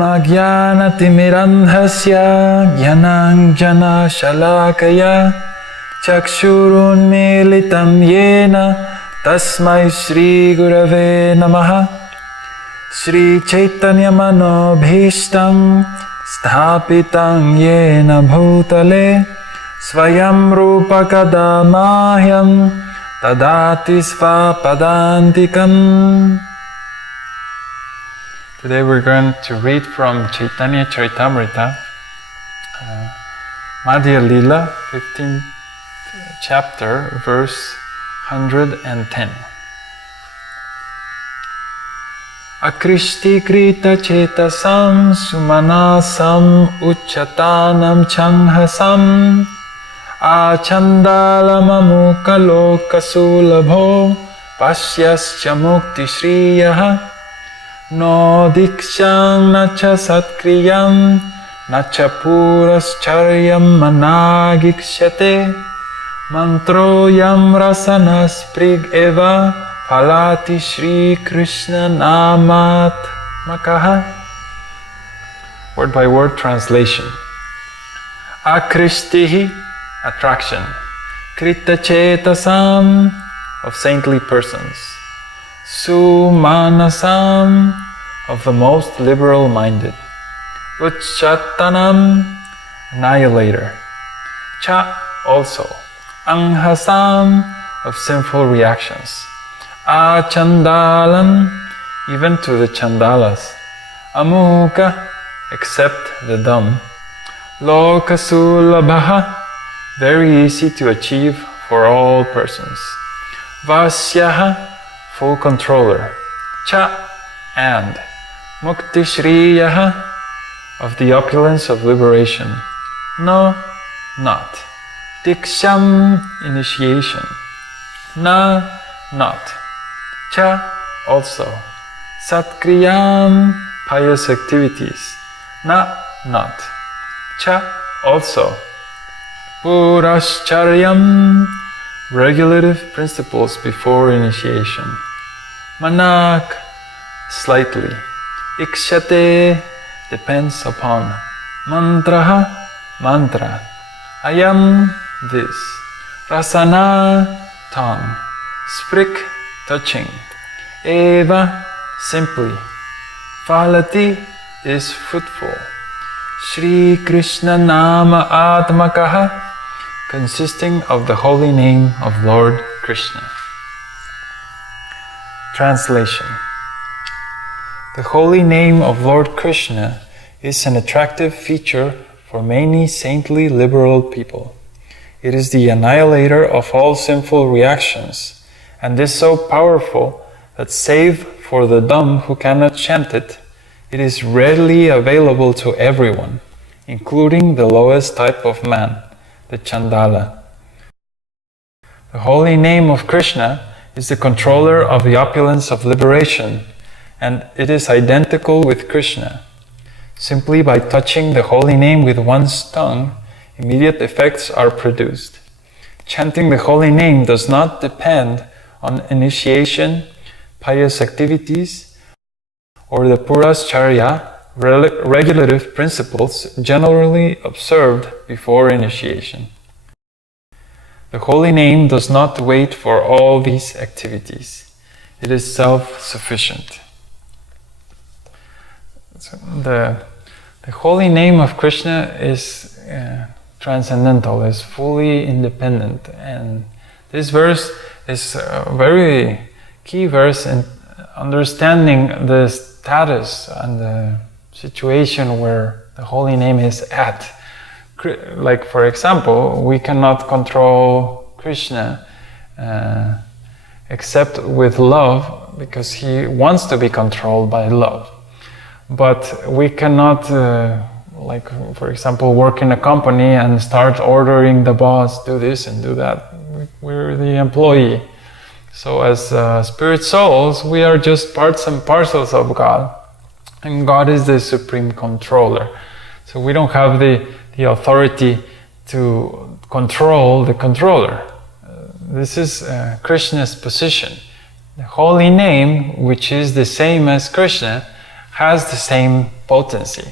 Ajnanatimirandhasya Jnananjana Shalakaya Chakshurunmilitam Yena Tasmai Shri Gurave Namaha Shri Chaitanya Manobhishtam Sthapitam Yena Bhutale Swayam Rupa Kadamahyam Tadati Svapadantikam. Today we're going to read from Chaitanya Charitamrita, Madhya Lila, 15th chapter, verse 110. Akrishti krita chetasam sumanasam ucchatanam changhasam achandalamamukalokasulabho pasyascha mukti shriyaha no dikshang nacha satkriyam nacha purascharayam managikshate mantroyam rasanasprig eva Palati Shri Krishna Namat Makaha. Word by word translation. Akrishtihi, attraction. Krita chetasam, of saintly persons. Sumanasam, of the most liberal minded. Ucchatanam, annihilator. Cha, also. Anghasam, of sinful reactions. Achandalam, even to the chandalas. Amuka, except the dumb. Lokasulabha, very easy to achieve for all persons. Vasyaha, full controller. Cha, and. Mukti Shriyaha, of the opulence of liberation. No, not. Diksham, initiation. Na, not. Cha, also. Satkriyam, pious activities. Na, not. Cha, also. Purascharyam, regulative principles before initiation. Manak, slightly. Ikshate, depends upon. Mantraha, mantra. Ayam, this. Rasana, tongue. Sprik, touching. Eva, simply. Phalati is fruitful. Shri Krishna Nama Atmakaha, consisting of the holy name of Lord Krishna. Translation. The holy name of Lord Krishna is an attractive feature for many saintly liberal people. It is the annihilator of all sinful reactions, and is so powerful that save for the dumb who cannot chant it, it is readily available to everyone, including the lowest type of man, the Chandala. The holy name of Krishna is the controller of the opulence of liberation, and it is identical with Krishna. Simply by touching the holy name with one's tongue, immediate effects are produced. Chanting the holy name does not depend on initiation, pious activities, or the Purascharya, regulative principles generally observed before initiation. The holy name does not wait for all these activities. It is self-sufficient. So the holy name of Krishna is transcendental, is fully independent, and this verse is a very key verse in understanding the status and the situation where the holy name is at. Like, for example, we cannot control Krishna except with love, because he wants to be controlled by love. But we cannot, like, for example, work in a company and start ordering the boss, do this and do that. We're the employee. So as spirit souls, we are just parts and parcels of God. And God is the supreme controller. So we don't have the authority to control the controller. This is Krishna's position. The holy name, which is the same as Krishna, has the same potency.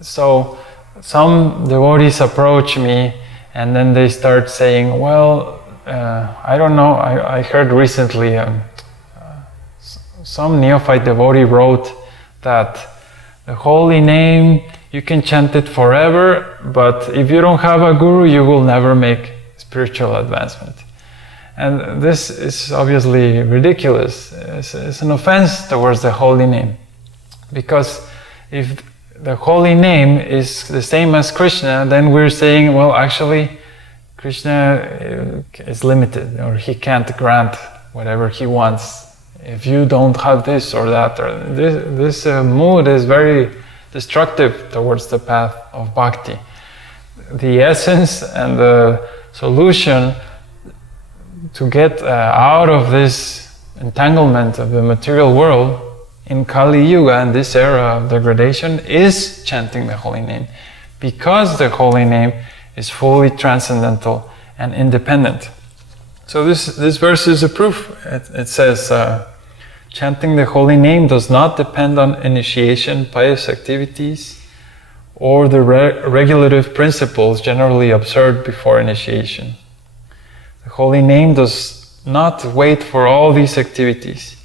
So some devotees approach me and then they start saying, well, I don't know, I heard recently some neophyte devotee wrote that the holy name, you can chant it forever, but if you don't have a guru, you will never make spiritual advancement. And this is obviously ridiculous. It's an offense towards the holy name. Because if the holy name is the same as Krishna, then we're saying, well, actually, Krishna is limited, or he can't grant whatever he wants. If you don't have this or that, or this mood is very destructive towards the path of bhakti. The essence and the solution to get out of this entanglement of the material world in Kali Yuga, in this era of degradation, is chanting the holy name, because the holy name is fully transcendental and independent. So this verse is a proof. It says, chanting the holy name does not depend on initiation, pious activities, or the regulative principles generally observed before initiation. The holy name does not wait for all these activities.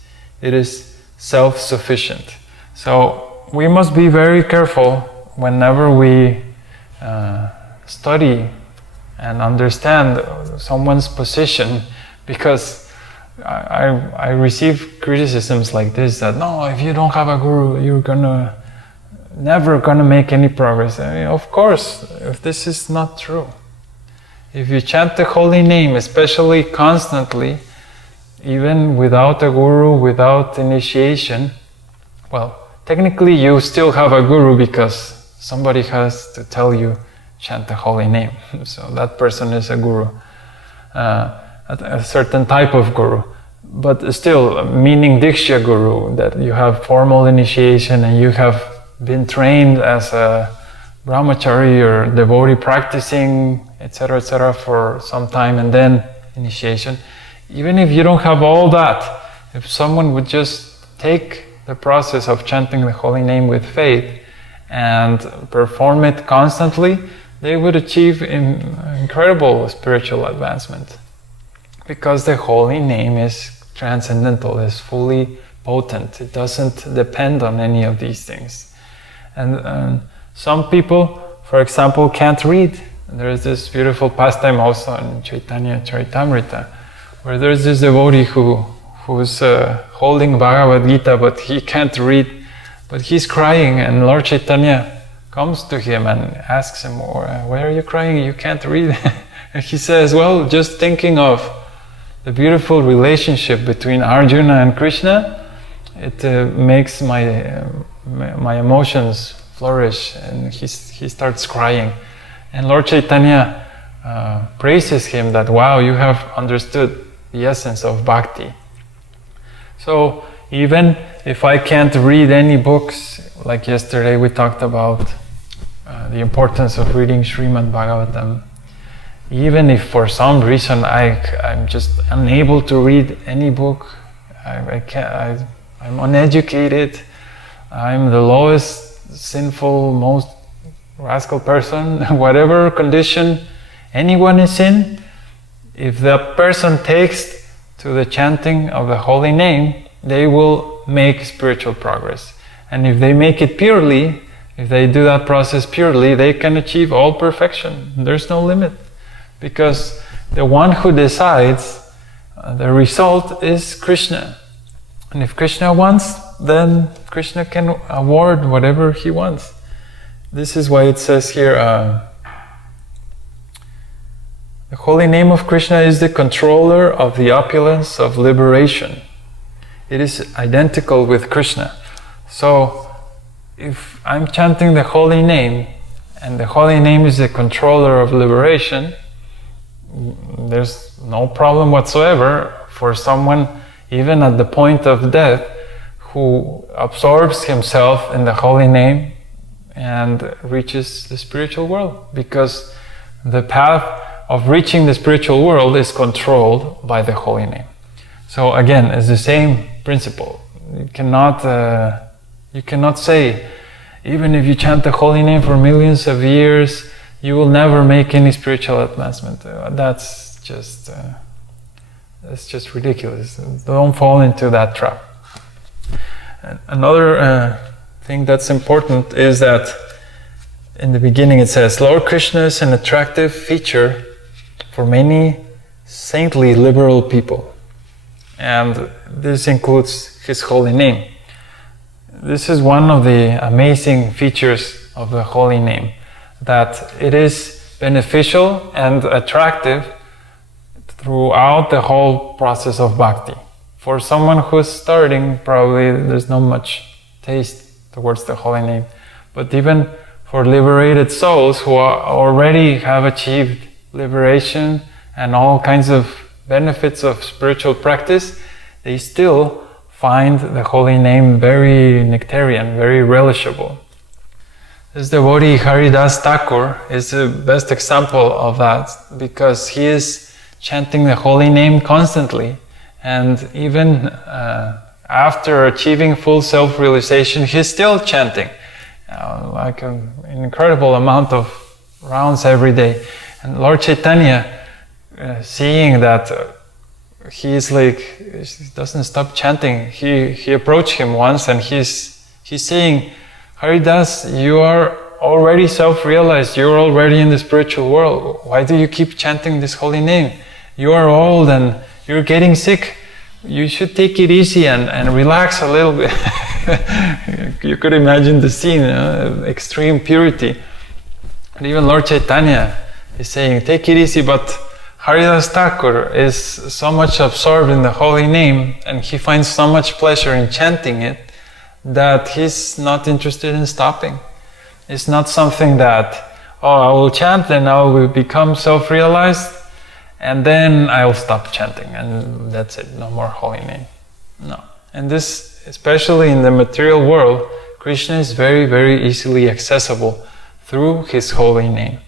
It is self-sufficient. So we must be very careful whenever we study and understand someone's position, because I receive criticisms like this, that no, if you don't have a guru, you're never gonna make any progress. I mean, of course, if this is not true. If you chant the holy name, especially constantly, even without a guru, without initiation, well, technically you still have a guru, because somebody has to tell you, chant the holy name. So that person is a guru, a certain type of guru. But still, meaning Diksha guru, that you have formal initiation and you have been trained as a brahmachari or devotee practicing, etc., for some time, and then initiation. Even if you don't have all that, if someone would just take the process of chanting the holy name with faith and perform it constantly, they would achieve incredible spiritual advancement. Because the holy name is transcendental, is fully potent. It doesn't depend on any of these things. And some people, for example, can't read. There is this beautiful pastime also in Chaitanya Charitamrita, where there's this devotee who's holding Bhagavad Gita, but he can't read, but he's crying, and Lord Chaitanya comes to him and asks him, why are you crying? You can't read. And he says, well, just thinking of the beautiful relationship between Arjuna and Krishna, it makes my emotions flourish, and he starts crying. And Lord Chaitanya praises him that, wow, you have understood the essence of bhakti. So even if I can't read any books, like yesterday we talked about the importance of reading Srimad Bhagavatam, even if for some reason I'm just unable to read any book, I'm uneducated, I'm the lowest, sinful, most rascal person, whatever condition anyone is in, if that person takes to the chanting of the holy name, they will make spiritual progress. And if they make it purely, if they do that process purely, they can achieve all perfection. There's no limit. Because the one who decides the result is Krishna. And if Krishna wants, then Krishna can award whatever he wants. This is why it says here, the holy name of Krishna is the controller of the opulence of liberation. It is identical with Krishna. So, if I'm chanting the holy name, and the holy name is the controller of liberation, there's no problem whatsoever for someone, even at the point of death, who absorbs himself in the holy name and reaches the spiritual world, because the path of reaching the spiritual world is controlled by the holy name. So again, it's the same principle. You cannot You cannot say, even if you chant the holy name for millions of years, you will never make any spiritual advancement. That's just ridiculous. Don't fall into that trap. And another thing that's important is that in the beginning it says, Lord Krishna is an attractive feature for many saintly liberal people. And this includes his holy name. This is one of the amazing features of the holy name, that it is beneficial and attractive throughout the whole process of bhakti. For someone who's starting, probably there's not much taste towards the holy name. But even for liberated souls who already have achieved liberation and all kinds of benefits of spiritual practice, they still find the holy name very nectarian, very relishable. This devotee Haridas Thakur is the best example of that, because he is chanting the holy name constantly, and even after achieving full self-realization, he's still chanting like an incredible amount of rounds every day. And Lord Chaitanya, seeing that he doesn't stop chanting, he approached him once and he's saying, Haridas, you are already self-realized, you're already in the spiritual world. Why do you keep chanting this holy name? You are old and you're getting sick. You should take it easy and relax a little bit. You could imagine the scene, extreme purity. And even Lord Chaitanya is saying, take it easy, but Haridas Thakur is so much absorbed in the holy name and he finds so much pleasure in chanting it that he's not interested in stopping. It's not something that, I will chant and I will become self-realized and then I'll stop chanting and that's it, no more holy name. No. And this, especially in the material world, Krishna is very, very easily accessible through his holy name.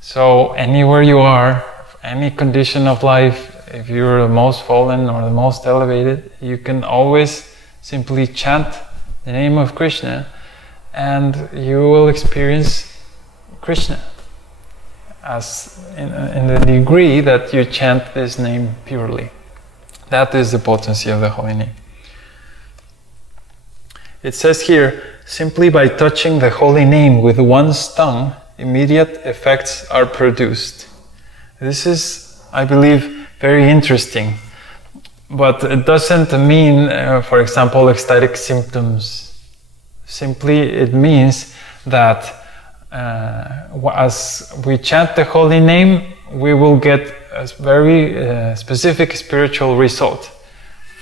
So anywhere you are, any condition of life, if you're the most fallen or the most elevated, you can always simply chant the name of Krishna and you will experience Krishna as in the degree that you chant this name purely. That is the potency of the holy name. It says here, simply by touching the holy name with one's tongue, immediate effects are produced. This is, I believe, very interesting, but it doesn't mean, for example, ecstatic symptoms. Simply, it means that as we chant the holy name, we will get a very specific spiritual result.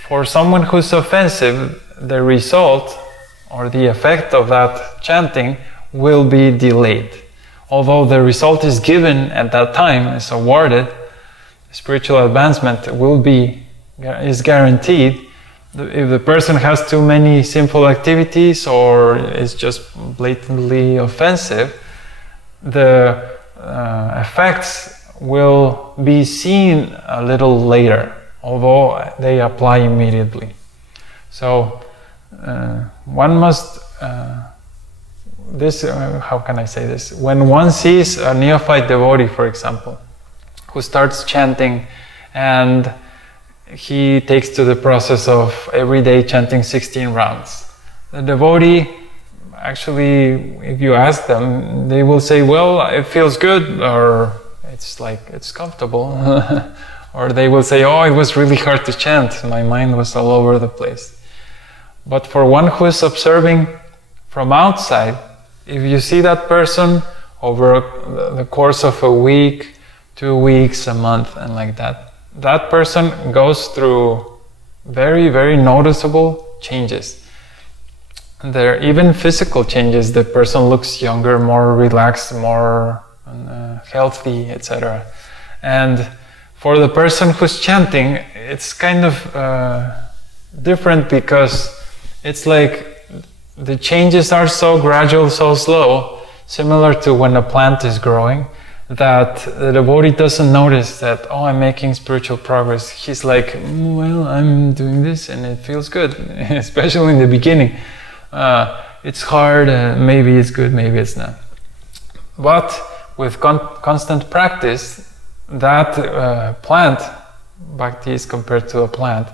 For someone who's offensive, the result or the effect of that chanting will be delayed. Although the result is given at that time, is awarded, spiritual advancement is guaranteed. If the person has too many sinful activities or is just blatantly offensive, the effects will be seen a little later, although they apply immediately. So one must how can I say this? When one sees a neophyte devotee, for example, who starts chanting and he takes to the process of every day chanting 16 rounds. The devotee, actually, if you ask them, they will say, well, it feels good, or it's comfortable. Or they will say, oh, it was really hard to chant. My mind was all over the place. But for one who is observing from outside, if you see that person over the course of a week, 2 weeks, a month, and like that, that person goes through very, very noticeable changes. There are even physical changes. The person looks younger, more relaxed, more healthy, etc. And for the person who's chanting, it's kind of different, because it's like the changes are so gradual, so slow, similar to when a plant is growing, that the devotee doesn't notice that, oh, I'm making spiritual progress. He's like, well, I'm doing this and it feels good, especially in the beginning. it's hard, maybe it's good, maybe it's not. But with constant practice, that plant, bhakti is compared to a plant,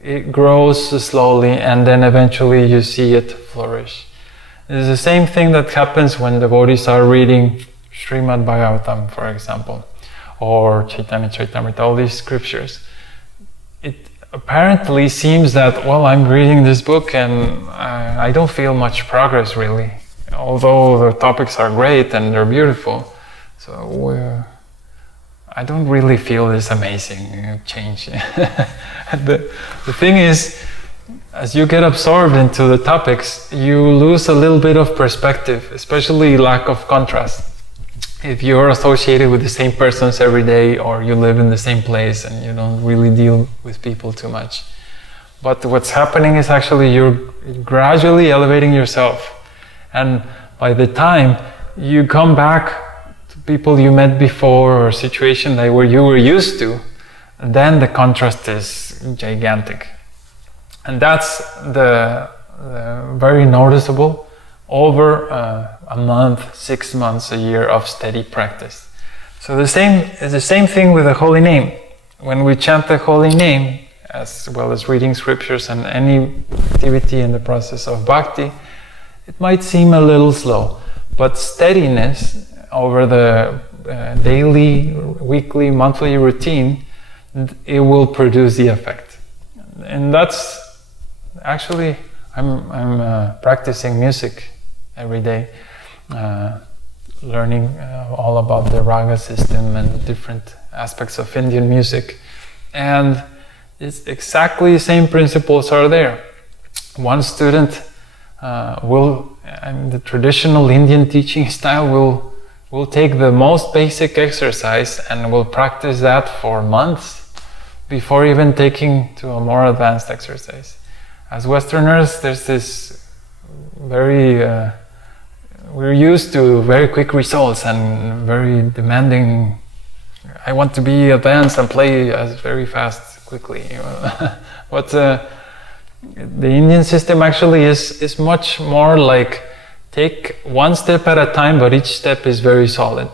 it grows slowly and then eventually you see it flourish. It's the same thing that happens when devotees are reading Srimad Bhagavatam, for example, or Chaitanya Charitamrita, all these scriptures. It apparently seems that, well, I'm reading this book and I don't feel much progress really, although the topics are great and they're beautiful. So I don't really feel this amazing change. The thing is, as you get absorbed into the topics, you lose a little bit of perspective, especially lack of contrast. If you're associated with the same persons every day, or you live in the same place and you don't really deal with people too much. But what's happening is actually you're gradually elevating yourself. And by the time you come back to people you met before or a situation that where you were used to, then the contrast is gigantic. And that's the very noticeable over a month, 6 months, a year of steady practice. So it's the same thing with the holy name. When we chant the holy name, as well as reading scriptures and any activity in the process of bhakti, it might seem a little slow, but steadiness over the daily, weekly, monthly routine, it will produce the effect. And that's actually, I'm practicing music every day, learning all about the raga system and different aspects of Indian music, and it's exactly the same principles are there. One student the traditional Indian teaching style will take the most basic exercise and will practice that for months before even taking to a more advanced exercise. As Westerners, there's this we're used to very quick results and very demanding. I want to be advanced and play as very fast, quickly. But the Indian system actually is much more like take one step at a time, but each step is very solid.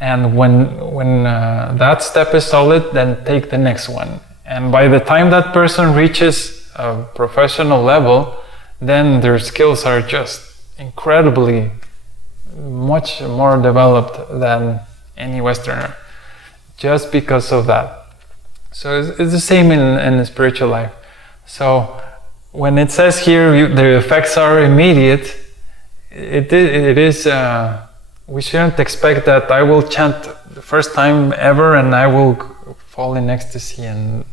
And when that step is solid, then take the next one. And by the time that person reaches a professional level, then their skills are just incredibly much more developed than any Westerner, just because of that. So it's the same in the spiritual life. So when it says here the effects are immediate, it is. We shouldn't expect that I will chant the first time ever and I will fall in ecstasy and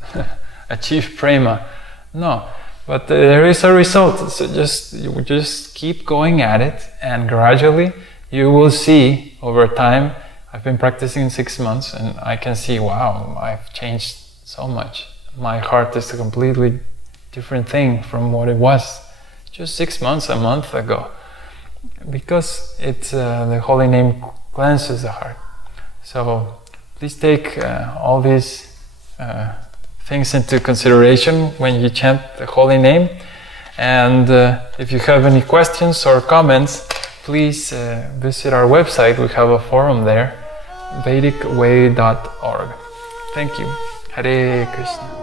achieve prema. No, but there is a result. So you just keep going at it, and gradually you will see over time. I've been practicing 6 months and I can see, wow, I've changed so much. My heart is a completely different thing from what it was just 6 months, a month ago. Because it's the holy name cleanses the heart. So please take all these things into consideration when you chant the holy name. And if you have any questions or comments, please visit our website. We have a forum there, vedicway.org. Thank you. Hare Krishna.